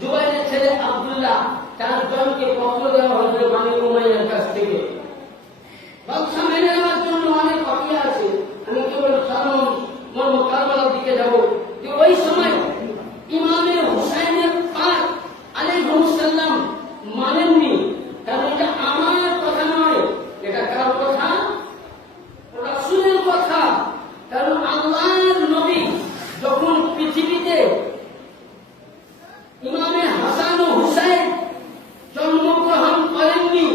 জুবাইরের ছেলে আব্দুল্লাহ তার জনকে পত্র দেওয়া হয়েছে বানি উমাইয়ার কাছ থেকে। বাদশা মেনে নেওয়ার জন্য অনেক প্রক্রিয়া আছে। আমি কেবল সাধারণ মর্ম কারবালার দিকে যাব যে ওই সময় ইমামে হুসাইনের পাক আলাইহিসসালাম মানেননি, কারণ এটা আমার কথা নয়, এটা কার কথা? রাসূলের কথা। কারণ আল্লাহর নবী যখন পৃথিবীতে ইমামে হাসান ও হুসাইন জন্মগ্রহণ করেননি,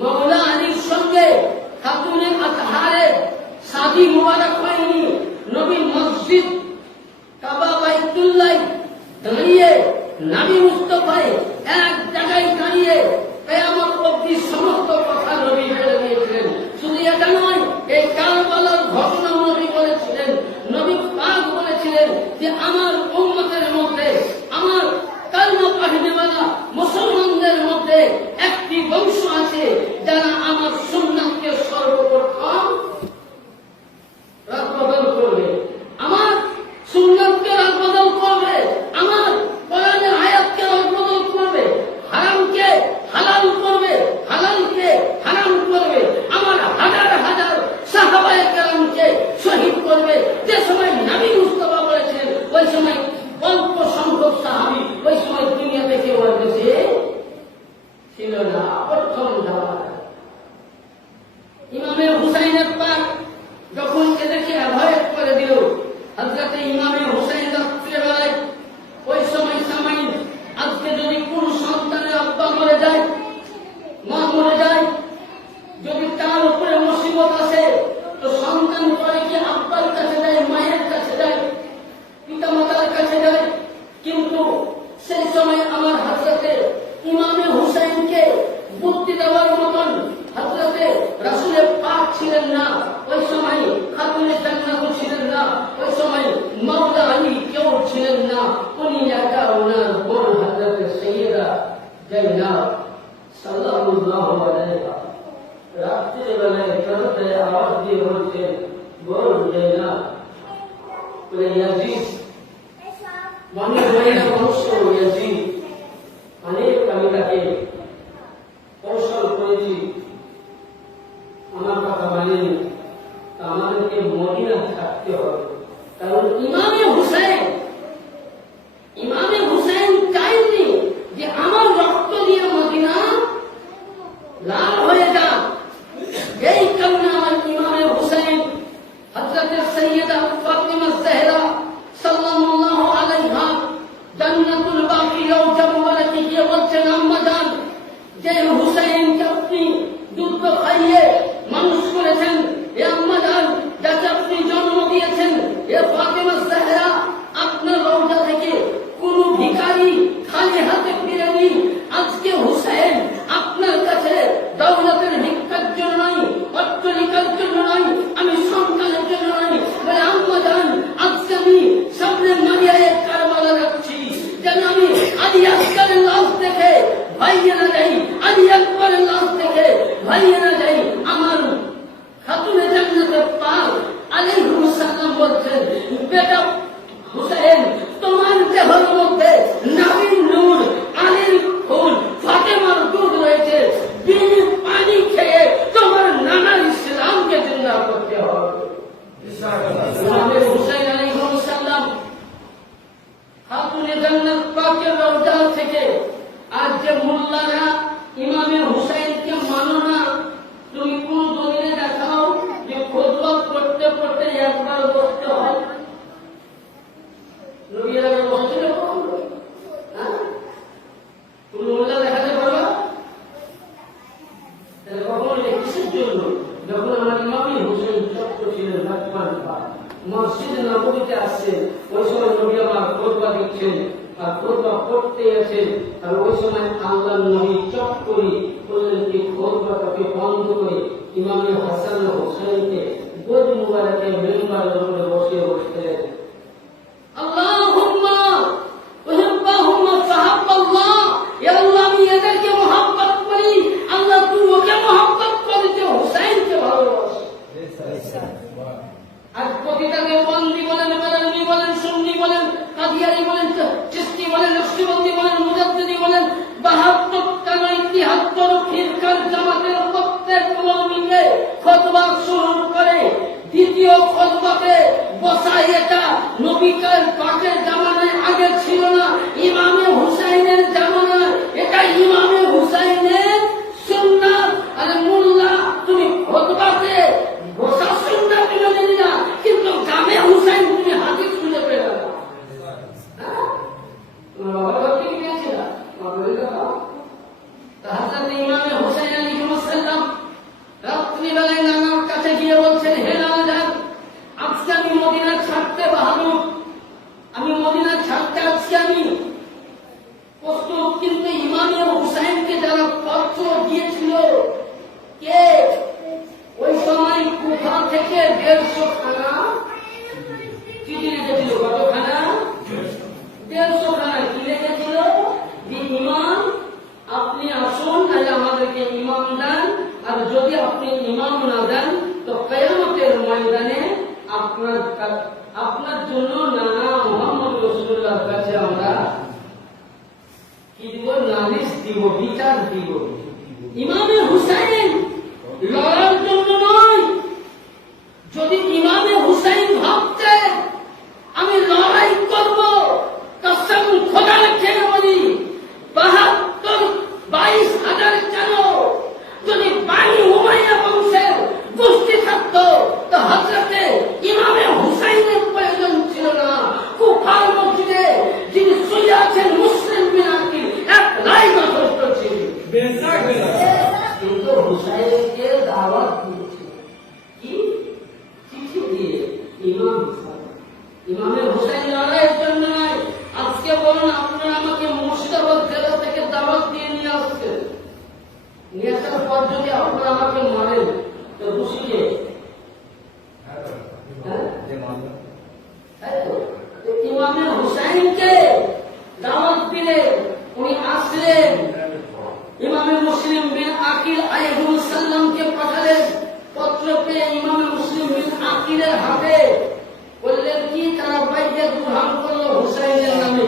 মাওলা আলীর সঙ্গে খাতুনে আতহারের শাদী মুবারক হয়নি, নবী মসজিদ কাবা বাইতুল্লাহ দাঁড়িয়ে নবী মুস্তাফায় এক জায়গায় দাঁড়িয়ে কিয়ামত অবধি সমস্ত কথা নবী বলে দিয়েছিলেন। শুধু এটা নয়, এই কারবালার ঘটনা নবী বলেছিলেন, নবী পাক বলেছিলেন যে আমার উম্মতের মধ্যে, আমার কালিমা পড়নেওয়ালা মুসলমানদের মধ্যে একটি বংশ আছে যারা আমার সুন্নাতকে সর্বপ্রথম রদবদল করবে, আমার সুন্নাতকে রদবদল করবে, আমার কোরআনের আয়াতকে রদবদল করবে, হারামকে হালাল করবে, হালালকে হারাম করবে, আমার হাজার হাজার সাহাবায়ে কেরামকে শহীদ করবে। যে সময় নবী মুস্তাফা বলেছেন ওই সময় অল্প সংখ্যক সাহাবী ওই সময় দুনিয়াতে কেউ আর দেশে ছিল না। প্রথম ধারা ইমামে হুসাইনের পাক যখন এদেরকে অ্যাভয়েড করে দিল, হযরতে ইমামে হুসাইন রাত্রিবেলায় ওই সময় সামাইন, আজকে যদি কোন সন্তানের আব্বা মরে যায়, মা মরে যায়, যদি তার উপরে মুসিবত আসে তো সন্তান করে কি আব্বার কাছে যায়, মায়ের কাছে যায়, পিতা মাতার কাছে যায়। কিন্তু সেই সময় আমার হযরতে ইমামে হুসাইনকে বুদ্ধি দেওয়ার মতন হযরতে রাসূলে পাক ছিলেন না, ওই সময় খাতুনে জান্নাত ছিলেন না, ওই সময় মাওলা আলী কেউ ছিলেন না। উনি একা ওনার বোন হযরতে সাইয়্যিদা জাইনাব সাল্লাল্লাহু আলাইহা রাত্রিবেলায় দরজায় আওয়াজ দিয়ে বলছেন, বোন জাইনাব, বলে ইয়াজিদ মানে বইয়ের বংশ ইয়াজিদ, অনেক আমি তাকে কৌশল করেছি, আমার কথা মানেনি, আমাদেরকে মদিনা থাকতে হবে। কারণ ইমামে হুসাইন চাইনি যে আমার রক্ত দিয়ে মদিনা লাল হয়ে যাক। এই কারণে আমার ইমামে হুসাইন হযরতে সাইয়্যিদা ফাতিমা জাহরা সাল্লাল্লাহু আলাইহা জান্নাতুল বাকি রওজা মুবারকে গিয়ে বলছেন, আম্মা জান, যে হুসাইনকে আপনি দুধ খাইয়ে মানুষ করেছেন, এ আম্মা জান যাকে আপনি জন্ম দিয়েছেন, এ ফাতিমা জাহরা, আপনার রওজা থেকে কোন ভিখারি খালি হাতে ফিরেনি। আজকে হুসাইন আপনার কাছে দৌলতের ভিক্ষার জন্য নয়, অট্টালিকার জন্য নয়, আমি সন্তানের জন্য নয়, বলে আম্মা জান আজকে আমি সামনে মারিয়ায় কারবালা রাখছি, যেন আমি আলী আসগরের লাশ দেখে ভাইয়ে না যাই, আলী আকবরের লাশ দেখে ভাইয়ে না যাই। আমার খাতুনে জান্নাতের পাক আলাইহিসসালাম বলছেন, বেটা হুসাইন, তোমার দেহের মধ্যে নবীর নূর, আলীর খুন, ফাতেমার দুধ রয়েছে, বিনি পানি খেয়ে তোমার নানার ইসলামকে জিন্দা করতে হবে। ইমামে হুসাইন আলাইহিসসালাম খাতুনে জান্নাত পাকের রওজা থেকে, আজ যে মোল্লারা ইমামে হুসাইনকে মানো না, তুমি কোন দলিলে দেখাও যে খুতবা পড়তে পড়তে একবার বসতে হয়? নবীরা বসতে পারবে? তুমি মোল্লা দেখাতে পারবে? তাহলে কখন কিসের জন্য? যখন আমার ইমামে হুসাইন চক্র ছিলেন মসজিদে নববীতে আসছে, ওই সময় নবী আমার খুতবা দিচ্ছেন আর খুতবা পড়তে আছেন, আর ওই সময় আল্লাহর নবী চট করে বললেন যে খুতবাটাকে বন্ধ করে ইমামে হাসান ও হুসাইনকে গোদ মুবারকে মেম্বারের উপরে বসিয়ে বসতেন। আল্লাহুম্মা উহিব্বাহুম্মা ফাহাব্বাল্লাহ, ইয়া আল্লাহ আমি এদেরকে মহব্বত করি, আল্লাহ তুই ওকে মহব্বত করি যে হুসাইনকে ভালোবাসে। আজ প্রতিটা দেওবন্দি বলেন, বেরেলভি বলেন, সুন্নি বলেন, কাদিয়ানি বলেন, চিশতি বলেন, নবীকার পাকের জামানায় আগে ছিল না, ইমামে হুসাইনের জামানায় এটা ইমামে হুসাইনের সুন্নাত। আর মোল্লা তুমি খুতবাতে বসা সুন্নাত মেনে নিলা, কিন্তু জামে হুসাইন তুমি হাদিস খুঁজে পেলে না। ঠিক নিয়েছিল হযরত ইমামে হুসাইন আলাইহিস সালাম রাত্রিবেলায় নানার কাছে গিয়ে বলছেন, হে নানাজান, আজকে আমি মদিনা ছাড়তে বাহাদুর, আমি মদিনা ছাড়তে আজকে আমি প্রস্তুত। কিন্তু ইমামে হুসাইনকে যারা পত্র দিয়েছিল, কে ওই সময় কুফা থেকে 150 খানা চিঠি লিখেছিল। কতখানা? 150 খানা কি লিখেছিল? যে ইমাম আপনি আসুন, তাহলে আমাদেরকে ইমাম দেন, আর যদি আপনি ইমাম না দেন তো কিয়ামতের ময়দানে আপনার জন্য নানা মুহাম্মদ রাসূলুল্লাহর কাছে আমরা কি দিব? নালিশ দিব, বিচার দিব। ইমামে হুসাইন লড়ার জন্য নয়। যদি ইমামে হুসাইন ভাবতেন আমি লড়াই করব, কসম খোদার খেয়ে বলি 22,000 কেন, যদি বানি উমাইয়া বংশের গোষ্ঠী থাকতো তো হযরতে ইমামে হুসাইনের প্রয়োজন ছিল না। কুফার মসজিদে যিনি শুয়ে আছেন মুসলিম বিন আকিল একলাই যথেষ্ট ছিল। কিন্তু হুসাইনকে দাওয়াত দিয়েছে কি? চিঠি দিয়ে। ইমামে হুসাইন লড়াইয়ের জন্য নয়। আজকে বলুন, আপনারা আমাকে মুর্শিদাবাদ জেলা থেকে দাওয়াত দিয়ে নিয়ে আসছেন, নিয়ে আসার পর যদি আপনারা আমাকে মারেন তো খুশিকে ইমামে হুসাইনকে দাওয়াত দিলে উনি আসলেন। ইমামে মুসলিম বিন আকিল আলাইহিস সালামকে পাঠালেন। পত্র পেয়ে ইমামে মুসলিম বিন আকিলের হাতে বললেন কি? তারা বাইয়াত গ্রহণ করলো হুসাইনের নামে।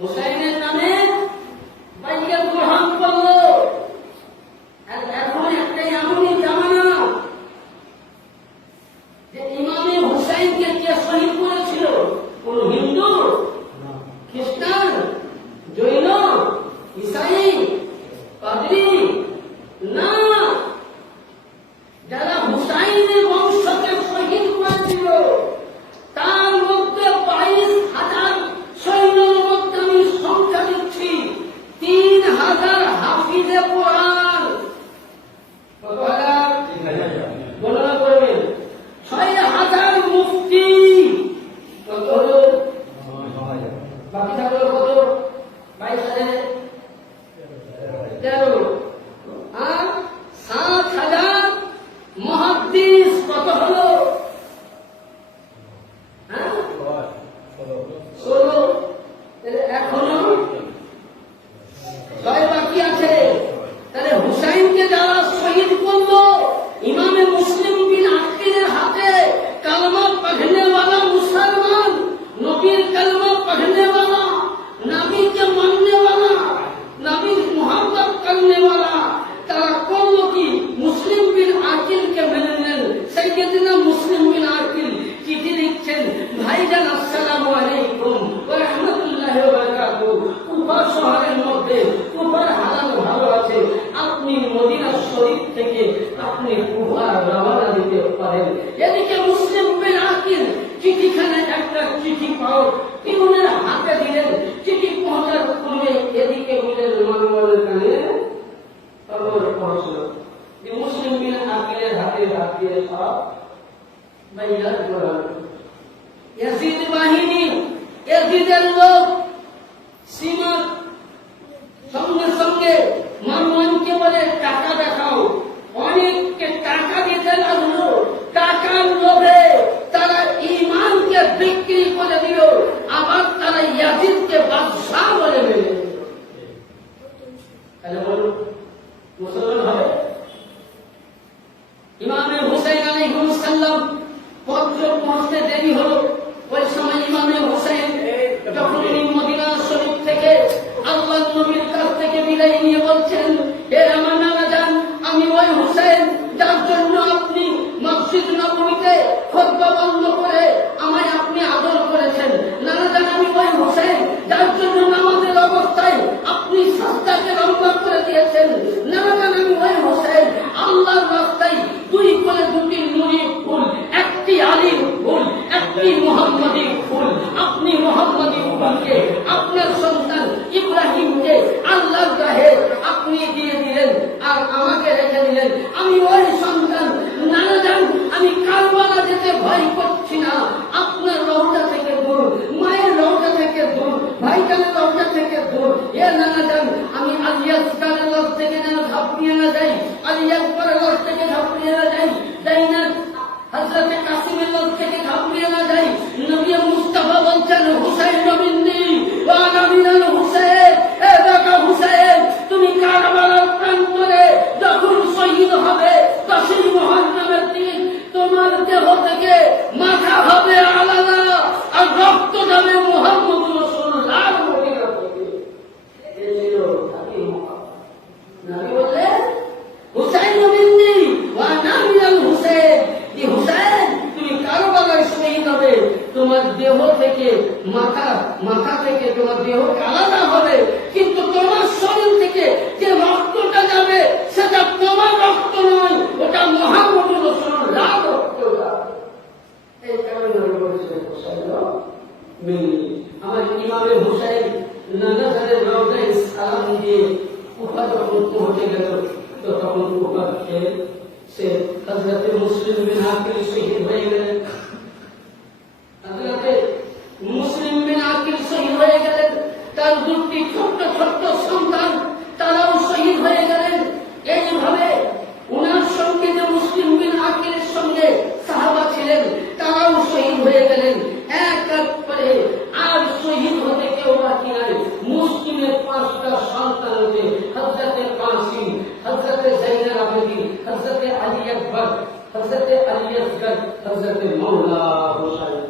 হুসাইনের নামে বাইয়াত গ্রহণ করলো। আর এখন একটাই এমনই জামানা যে ইমামে হুসাইনকে কে শহীদ করেছিল? কোন হিন্দু, খ্রিস্টান, জৈন, ঈসাই, পাদ্রী না। যারা হুসাইনের বংশকে শহীদ করেছিল তার মধ্যে 22,000 সৈন্যের মধ্যে আমি সংখ্যা দিচ্ছি 3,000 হাফিজে কোরআন। কত হাজার? গণনা করবেন। 6,000 মুফতি। কত হলো? বাকি থাকলো কত? 22,013। আর 7,000 মুহাদ্দিস। কত হলো? 16। এখনো 6 বাকি আছে। তাহলে হুসাইনকে যারা শহীদ করলো ইমামে মুসলিম বিন আকিলের হাতে, কালমা পড়নে वाला মুসলমান, নবীর কালমা পড়নে वाला, নবীকে মাননে वाला, নবীর মুহাব্বত করনে वाला, তারা করলো কি? মুসলিম বিন আকিলকে মেনে নেন। সাইয়েদনা মুসলিম বিন আকিল চিঠি লিখছেন, ভাইজান আসসালামু আলাইকুম ওয়া রাহমাতুল্লাহি ওয়া বারাকাতুহু। কুফা শহরের মধ্যে কুফার হালাত ভালো আছে, আপনি মদিনা শরীফ থেকে আপনি কুফা রওনা দিতে পারেন। এদিকে মুসলিম বিন আকিল চিঠিখানে একটা চিঠি পাও পিউনের হাতে দিলেন। চিঠি পৌঁছার পূর্বে এদিকে বলেন মানবলের কানে খবর পৌঁছলো যে মুসলিম বিন আকিলের হাতে হাত দিয়ে সব বাইয়াত করা। ইয়াজিদ বাহিনী, ইয়াজিদের লোক সীমার সঙ্গে সঙ্গে মারওয়ানকে বলে টাকা দেখাও। অনেককে টাকা দিতে লাগলো। টাকার লোভে তারা ঈমানকে বিক্রি করে দিল। আবার তারা ইয়াজিদকে বাদশাহ বলে মেনে নিল। তাহলে বলুন মুসলমান হবে? ইমামে হুসাইন আলাইহিস সালাম পত্র পৌঁছতে দেরি হলো। ওই সময় ইমামে হুসাইন যখন মদিনা শরীফ থেকে আল্লাহর নবীর কাছ থেকে বিদায় নিয়ে বলছেন, হে আমার নানাজান, আমি ওই হুসাইন যার জন্য আপনি মসজিদ নববীতে খুতবা বন্ধ করে আমায় আপনি আদর ভাইজানের লজ্জা থেকে দূর। এ নানা যান, আমি আলিয়াসকারের লজ থেকে যেন ঝাঁপিয়ে না যাই, আলিয়াসকারের লজ থেকে ঝাঁপিয়ে না যাই, যাই না হযরতে কাসিমের লজ থেকে ঝাঁপিয়ে না যাই। নবী মুস্তাফা বলছেন, হুসাইন নবীন্দি ওয়া নবীল হুসাইন, এ বাবা হুসাইন, তুমি কারবালার প্রান্তরে যখন শহীদ হবে 10 মুহররমের দিন, তোমার দেহ থেকে মাথা হবে আলাদা আর রক্ত যাবে মুহাম্মদ রাসূলুল্লাহর মদিনা থেকে। এই ছিল নবী বললেন, হুসাইন নবীন্দি ওয়া নবীল হুসাইন, এই হুসাইন তুমি কারবালায় শহীদ হবে, তোমার দেহ থেকে মাথা থেকে তোমার দেহ আলাদা হবে, কিন্তু তোমার শরীর থেকে যে রক্তটা যাবে সেটা তোমার রক্ত নয়, ওটা মুহাম্মদ রাসূলুল্লাহর রক্ত যাবে। এই কারণে বলেছিলেন হুসাইন মিন্নি। আমার ইমামে হুসাইন নানাজানের রওজায় সালাম দিয়ে কুফা যখন পৌঁছে গেল, তো তখন কুফা খেয়ে সে হযরতে মুসলিম বিন আকিল শহীদ হয়ে গেলেন। হযরতে মুসলিম বিন আকিল শহীদ হয়ে গেলেন, তার দুটি ছোট্ট ছোট্ট সন্তান তারাও শহীদ হয়ে গেলেন। এইভাবে উনার সঙ্গে যে মুসলিম বিন আকিলের সঙ্গে সাহাবা ছিলেন তারাও শহীদ হয়ে গেলেন। এক এক করে আর শহীদ হতে কেউ বাকি নাই। মুসলিমের 5টা সন্তান হতে হযরতে কাসিম, হযরতে যাইনুল আবেদিন, হযরতে আলী আকবর, হযরতে আলী আসগর, হযরতে মাওলা হুসাইন।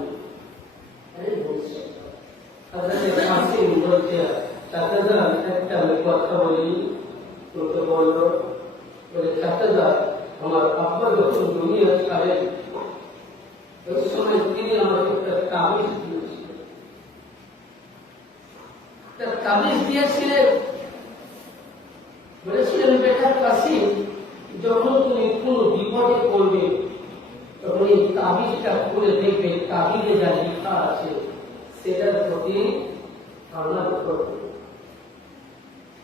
হযরতে কাসিম বলছে, চাচাদা একটা আমি কথা বলি। তো বলল, বলে চাচাদা আমার আব্বা যখন দুনিয়া ছাড়েন ওই সময় তিনি আমাকে একটা তাবিজ দিয়েছিলেন। তাবিজ দিয়েছিলেন, বলেছিলেন, বেটা কাসিম, যখন তুমি কোন বিপদে পড়বে তখন এই তাবিজটা খুলে দেখবে, তাবিজে যা লেখা আছে সেটার প্রতি আমল করবে।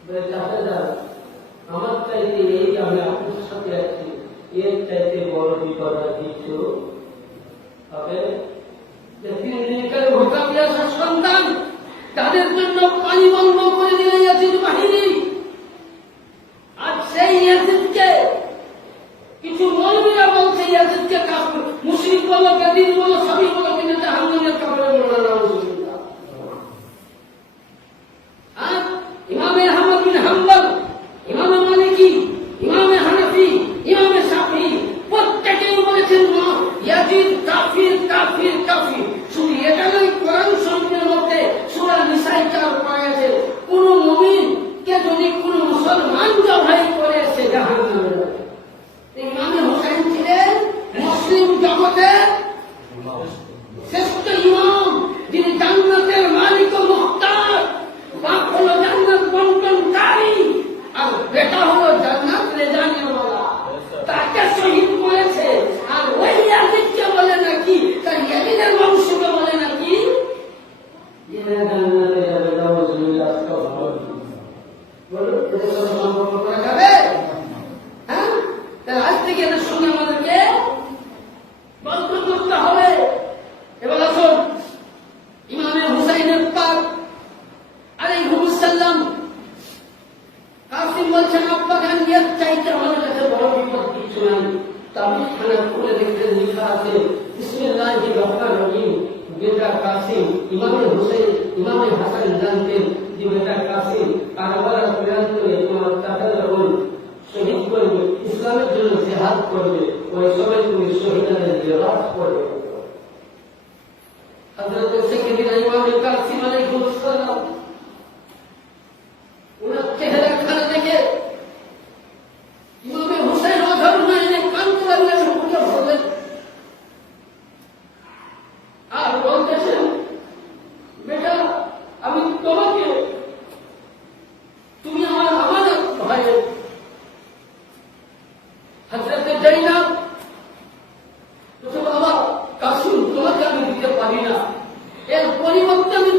বলে চাচাদা আমার চাইতে এই আমি আপনার সাথে আছি, এর চাইতে বড় বিপদ আর কিছু হবে। সন্তান তাদের জন্য পানি বন্ধ করে দিলে ইয়াজিদ বাহিনী, আর সেই ইয়াজিদকে কিছু মৌলবীরা বলছে ইয়াজিদকে কাফির, মুশরিক বলো, বেদিন বলো, সবই বলো, কিন্তু জাহান্নামের কাফের বলো না। আর ইমামে আহমদ বিন হাম্বল, ইমামে মালিকি, ইমামে হানাফি, ইমামে শাফি প্রত্যেকেই বলেছেন ইয়াজিদ কাফির কাফির কাফির। শুধু এটা নয়, কোরআন শরীফের মধ্যে সূরা নিসায় 4 পারা আছে, কোন মুমিন কে যদি কোন মুসলমান জবাই করে সে জাহান্নামে যাবে। ইমামে হুসাইন ছিলেন মুসলিম জগতের শ্রেষ্ঠ ইমাম, যিনি জান্নাতের মালিক ও মুখতার। বাপ হলো জান্নাত বন্টনকারী আর বেটা হলো জান্নাত রেজানিওয়ালা। তাকে শহীদ করেছে, আর ওই ইয়াজিদকে বলে নাকি, তার ইয়াজিদের বংশকে বলে নাকি জান্নাতে যাবে। বলুন, এদের সাথে সম্পর্ক করা যাবে? হ্যাঁ, তাহলে আজ থেকে এদের সঙ্গে আমাদেরকে বন্ধ করতে হবে। এবার আসুন ইমামে হুসাইনের পাক আলাইহিসসালাম, কাসিম বলছেন, আব্বা গান এর চাইতে আমার কাছে বড় বিপদ কিছু নাই। তাবিজ খানা খুলে দেখতে লেখা আছে, বিসমিল্লাহির রহমানির রহিম। বেটা কাসিম, ইমামে হুসাইন, ইমামে হাসান জানতেন যে বেটা কাসিম কারবালার প্রান্তরে তোমার চাচারা বোন শহীদ করবে, ইসলামের জন্য জিহাদ করবে, ওই সময় তুমি শহীদানের জিহাদ করবে। হযরত সাইয়্যিদনা ইমামে কাসিম আলাইহিস সালাম ওনার চেহারা খানা দেখে ইমামে হুসাইন রাদিয়াল্লাহু কাঁদতে লাগলেন, হুজুর বললেন আর বলতেছেন, বেটা আমি তোমাকে, তুমি আমার আমানত ভাই। হযরতে যায়েনাব বলছে, বাবা কাসিম তোমাকে আমি দিতে পারি না, এর পরিবর্তে আমি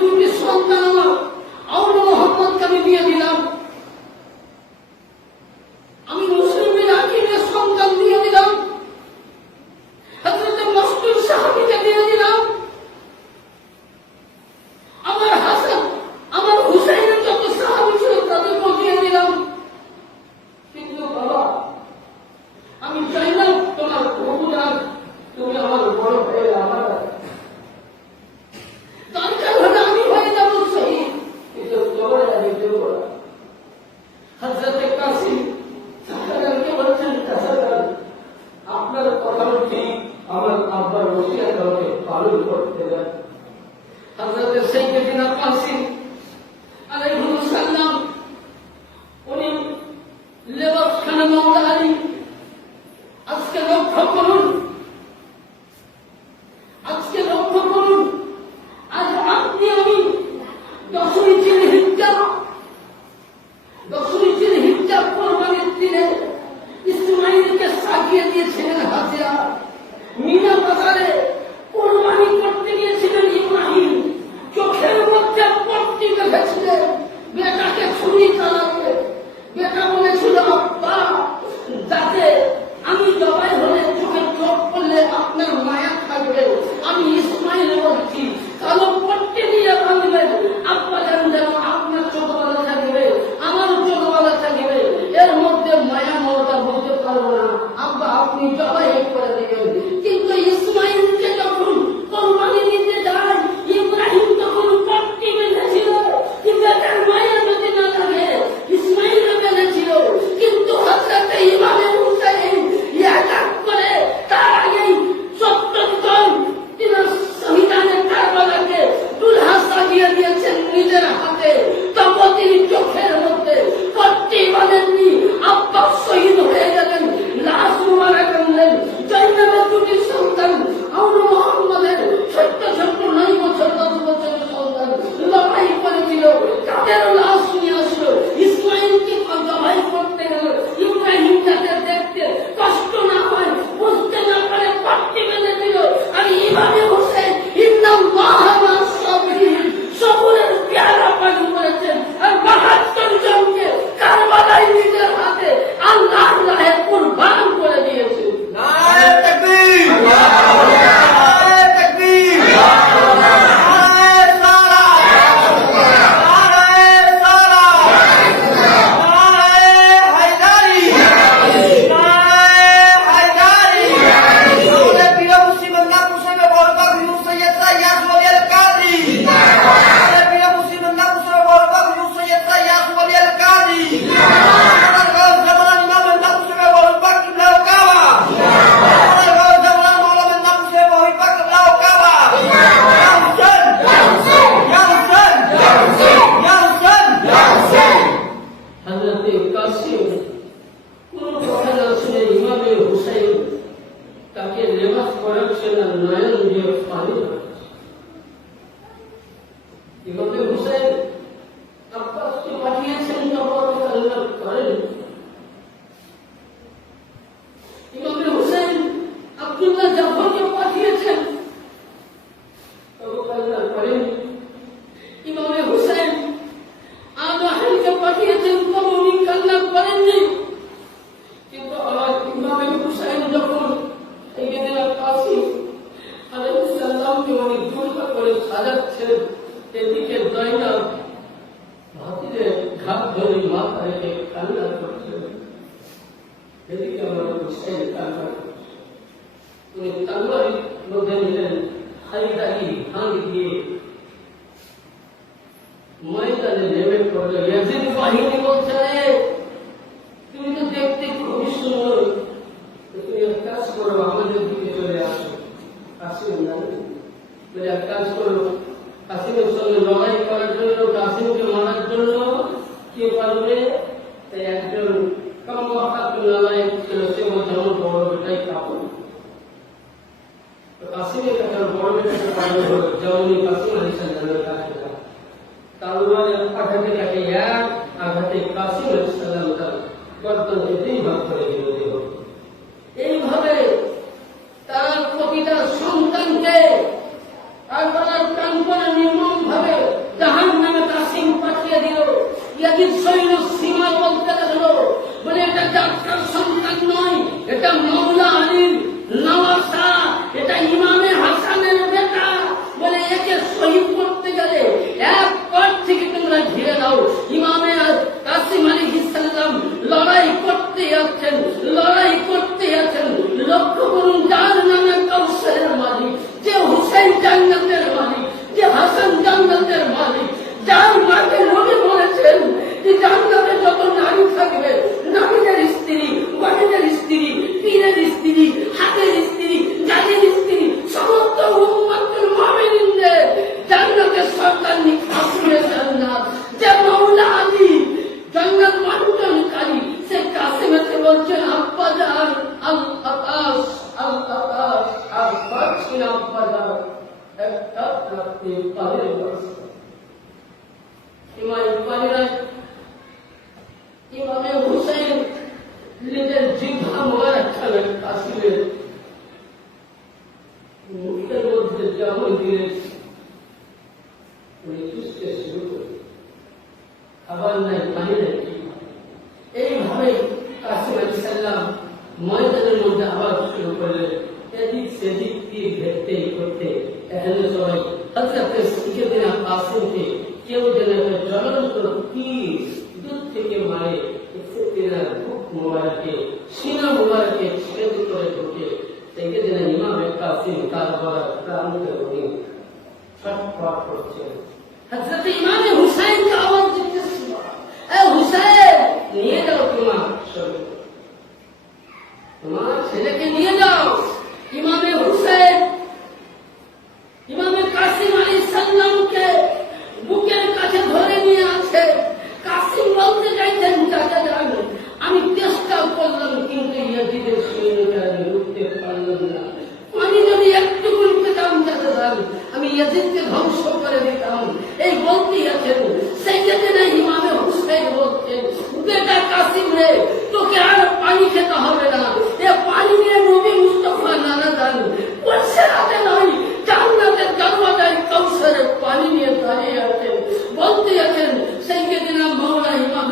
তবু তিনি চোখের মধ্যে পট্টি বাঁধেননি। আব্বাস শহীদ হয়ে গেলেন, লাশ মারা গেলেন। জৈনবের দুটি সন্তান আউর মোহাম্মদের ছোট্ট ছোট্ট 9 বছর 10 বছরের সন্তান লড়াই করেছিল, তাদের লাশ নিয়ে আসলো। ইসমাইলকে জবাই করতে গেল, ইব্রাহিম যাতে দেখতে কষ্ট না হয়, বুঝতে না পারে, পট্টি বেঁধে দিল। আর ইমামে হোসেন সবুরের পেয়ারা পানি করেছেন। আর 72 জনকে কারবালায় নিজের হাতে আল্লাহর রাহে কুরবান করে দিয়েছেন। নারে তাকবীর, নারে তাকবীর, নারে সালাত, নারে সালাত, নারে হায়দারি, নারে হায়দারি। আমাদের প্রিয় মুসলিম আল্লাহ মুসলিমে বরকত ইউসুফ সৈয়দ সাইয়াদ ওলি আল কাদি। আমাদের প্রিয় মুসলিম আল্লাহ মুসলিমে বরকত ইউসুফ সৈয়দ সাইয়াদ ওলি আল কাদি। আমাদের গাঁও জামাল ইমাম আল্লাহ মুসলিমে বরকত কিবলা কাবা। আমাদের গাঁও জামাল মাওলানা আল্লাহ মুসলিমে বরকত কিবলা কাবা। ইয়াউসান, ইয়াউসান, ইয়াউসান, ইয়াউসান, ইয়াউসান। হযরত কাসিম কোন কথা না শুনে ইমামে হুসাইন তাকে লেবাস পরাচ্ছেন আর নয়ন দিয়ে পানি পড়াচ্ছেন। ইমামে হুসাইন আব্বাসকে পাঠিয়েছেন, তখন আল্লাহ করেন। ইমামে হুসাইন আব্দুল্লাহ জাফরকে পাঠিয়েছেন, তখন আল্লাহ করেন। ইমামে হুসাইন আদহানকে পাঠিয়েছেন, তখন উনি কান্না করেননি। কিন্তু আমার ইমামে হুসাইন যখন সাইয়েদনা কাসিম আলাইহিস সালামকে অনেক জোরটা করে সাজাচ্ছেন, এদিকে জয়নাব ভাতিরে ঘাট ধরে মাথা রেখে কান্না করছেন, এদিকে আমার হুসাইন কান্না করছেন। উনি তলোয়ারের মধ্যে নিলেন, হাইদারি ভাঙ দিয়ে ময়দানে নেমে পড়লো। ইয়াজিদ বাহিনী বলছে, তুমি তো দেখতে খুবই সুন্দর, তুমি এক কাজ করো, আমাদের দিকে চলে আসো। কাসিম বলে, এক কাজ করো, কাসিমের সঙ্গে লড়াই করার জন্য, কাসিমকে মারার জন্য কে পারবে? তাই একজন নালায়ক ছিল, সে বলছে আমার বড় বেটাই কাপড়। কাসিমের কাছে বড় বেটাকে পারবে হলো, যেমনই কাসিম আলাইহিস সালামের কাছে তালওয়ারের আঘাতে তাকে এক আঘাতে কাসিম আলাইহিস সালাম তার গর্দনকে 2 ভাগ করে দিল। এইভাবে তার প্রতিটা সন্তানকে কারবালার প্রাঙ্গণে নির্মম ভাবে জাহান্নামে কাসিম পাঠিয়ে দিল। ইয়াজিদ সৈন্য সীমা বলতে লাগলো, বলে এটা ডাক্তার সন্তান নয়, এটা মাওলা আলীর নওয়াসা, এটা ইমামে হাসানের বেটা। বলে একে শহীদ করতে গেলে এক পর থেকে তোমরা ঘিরে দাও। ইমামে কাসিম আলাইহিস সালাম লড়াই করতে আছেন, লড়াই করতে আছেন। লক্ষ্য করুন, যার নামে কাউসারের মালিক, যে হুসাইন জান্নাতের মালিক, যে হাসান জান্নাতের মালিক, যার মাকে নবী বলেছেন যে জান্নাতে যত নারী থাকবে, নবীদের স্ত্রী, ওয়ালিদের স্ত্রী, পীরের স্ত্রী, হাতের স্ত্রী, জানের স্ত্রী, সমস্ত উম্মতের মুমিনদের জান্নাতের সন্তান নিখাসুরে জান্নাত। যে মাওলা আলী জান্নাত বন্টনকারী, সে কাসিমকে বলছেন, আব্বা জান, আল আকাশ, আল আকাশ, আব্বা ছিল আব্বা জান, একটা রাত্রি পালের বর্ষা। ইমামে হুসাইন নিজের জিহ্বা মোবারক খালেন কাসিমের মুখের মধ্যে যেমন দিয়েছে উনি চুষতে শুরু করে, খাবার নাই, পানি নাই। এইভাবে কাসিম আলাইহিস সালাম ময়দানের মধ্যে আবার শুরু করলেন, এদিক সেদিক দিয়ে ঘেরতে করতে। এখানে সবাই হযরত সাইয়েদনা কাসিমকে কেউ যেন একটা জ্বলন্ত তীর দূর থেকে মারে, তেনার বুক মোবারকে, সিনা মোবারকে ছেদ করে ঢুকে সাইয়েদনা ইমামে কাসিম কারবালার প্রান্তে উনি ছটফট করছেন। হযরত ইমামে হুসাইনকে আওয়াজ দিতেছিল, এ হুসাইন, নিয়ে যাও তোমার ছেলেকে নিয়ে যাও। ইমামে হুসাইন ইমামে কাসিম আলাইহিস সালামকে বুকের কাছে ধরে নিয়ে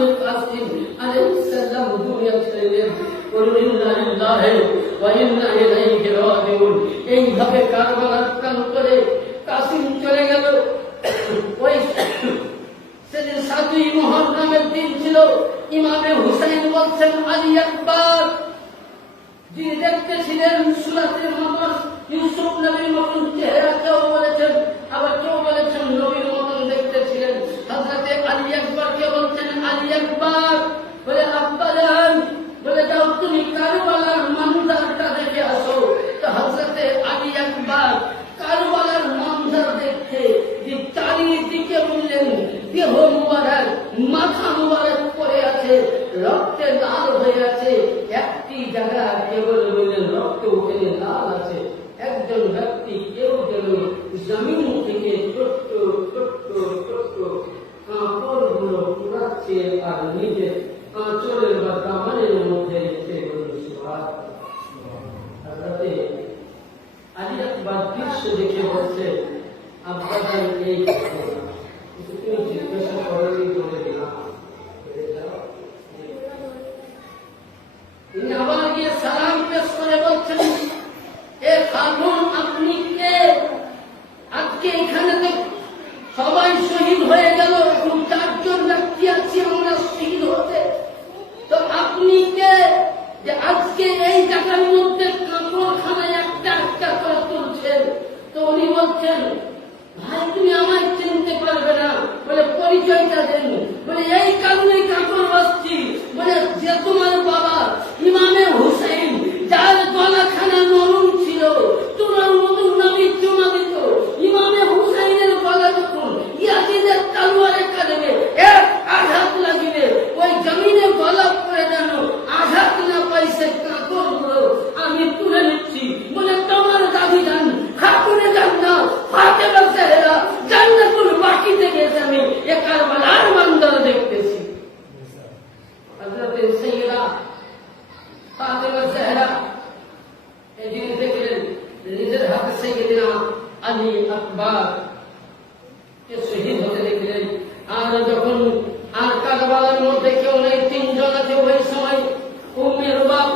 আবুল কাসিম আলাইহিস সালাম দুনিয়া ছেড়ে দিলেন। বলুন ইন্না লিল্লাহি ওয়া ইন্না ইলাইহি রাজিউন। এইভাবে কারবালার প্রান্তরে কাসিম চলে গেল। ওই সেদিন ৭ই মুহররমের দিন ছিল। ইমামে হুসাইন বলছেন আলী আকবার, যিনি দেখতেছিলেন সুরাতের মতন ইউসুফ নবীর মতন চেহারা, কেউ বলেছেন, আবার কেউ বলেছেন নবীর মতন দেখতেছিলেন। হযরতে আলী আকবরকে বলছেন আলী আকবর, বলে আব্বা জান, বলে যাও তুমি কারবালার মঞ্জারটা দেখে আসো। তো হযরতে আলী আকবর কারবালার মঞ্জার দেখতে যে চারিদিকে বললেন দেহ মুবারক, মাথা মুবারক পড়ে আছে, রক্তে লাল হয়ে আছে, একটি জায়গা কেবল বললেন রক্ত উঠে লাল আছে। একজন ব্যক্তি কেউ যেন জমিন থেকে ছোট্ট ছোট্ট ছোট্ট কাপড়গুলো পুরাচ্ছে আর নিজে আঁচলের বা কামানের মধ্যে রেখে আলী আকবর দৃশ্য দেখে বলছে আব্বাজান এই তুমি জিজ্ঞাসা করেনি বলে দিলাম। তিনি আবার গিয়ে সালাম পেশ করে বলছেন এ খাতুন আপনি কে? আজকে এখানে তো সবাই শহীদ হয়ে গেল, এখন 4 জন ব্যক্তি আছি আমরা শহীদ হতে, তো আপনি কে যে আজকে এই জায়গার মধ্যে কাপড়খানায় একটা একটা করে তুলছেন? তো উনি বলছেন ভাই তুমি আমায় চিনতে পারবে না, বলে পরিচয়টা দেন। বলে এই কারণে কাপড় বাঁচছি, বলে যে তোমার বাবা ইমামে হুসাইন, যার গলাখানা নরম ছিল, তোমার মধুর নবী চুমা দিত, ইমামে হুসাইনের গলা যখন ইয়াজিদের তলোয়ারে কাটবে, এক আঘাত লাগিবে, ওই জমিনে গলা পড়ে যেন আঘাত না পাইছে কাপড়গুলো আমি তুলে নিচ্ছি। বলে তোমার দাবি জান খাতুনে যান না, ফাতেমা জাহরা জান্নাতুল বাকিতে গেছে, আমি এ কারবালার মঞ্জার দেখতেছি। হযরতে সাইয়্যিদা ফাতেমা জাহরা এদিন দেখলেন নিজের হাতে সাইয়্যিদিনা আলী আকবর কে শহীদ হতে দেখলেন। আর যখন আর কারবালার মধ্যে কেউ নেই, 3 জন আছে। ওই সময় উম্মে রুবাব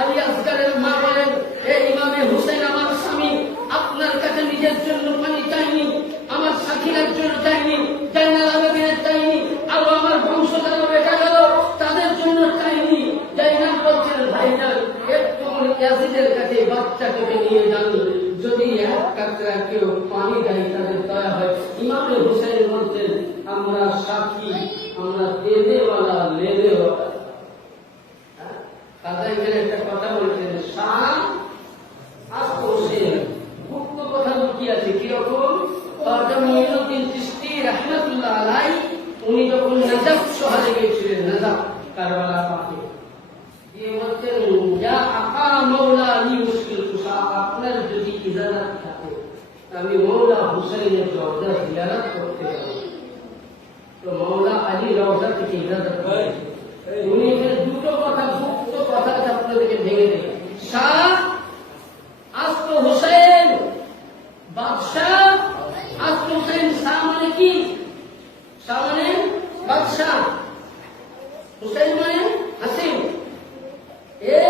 আলী আসগরের মা বলেন হে ইমামে হুসাইন, আমার স্বামী আপনার কাছে নিজের জন্য পানি চাইনি, আমার সাথীদের জন্য চাইনি, জাইনাল আবেদিনের চাইনি, আর আমার বংশধর বেটা গেল তাদের জন্য চাইনি। জাইনাল বলছেন ভাইজান একটু ইয়াজিদের কাছে বাচ্চাটাকে নিয়ে যান, যদি এক কাতরা কেউ পানি দেয় তাদের দয়া হয়। ইমামে হুসাইন বলছেন আমরা সাক্ষী, আমরা দেদেওয়ালা লেদেওয়ালা। দাদা এখানে একটা কথা বলছেন শাহ আস্ত হোসেন, গুপ্ত কথা লুকিয়ে আছে। কিরকম? মুঈনুদ্দিন চিশতি রাহমাতুল্লাহ আলাইহি উনি যখন নজফ শহরে গিয়েছিলেন, নজফ কারবালা পাকে গিয়ে বলছেন ইয়া আকা মাওলা আলী মুশকিল কুশা, আপনার যদি ইজাজত থাকে আমি মাওলা হুসাইনের রওজা জিয়ারত করতে যাব। তো মাওলা আলী রওজা থেকে ইজাজত পায়। উনি এখানে দুটো কথা, গুপ্ত কথা আপনাদেরকে ভেঙে দেয়। শাহ আস্ত হোসেন, বাদশাহ আস্ত হোসেন। শাহ মানে কি? শাহ মানে বাদশাহ, হুসেন মানে হাসিন। এ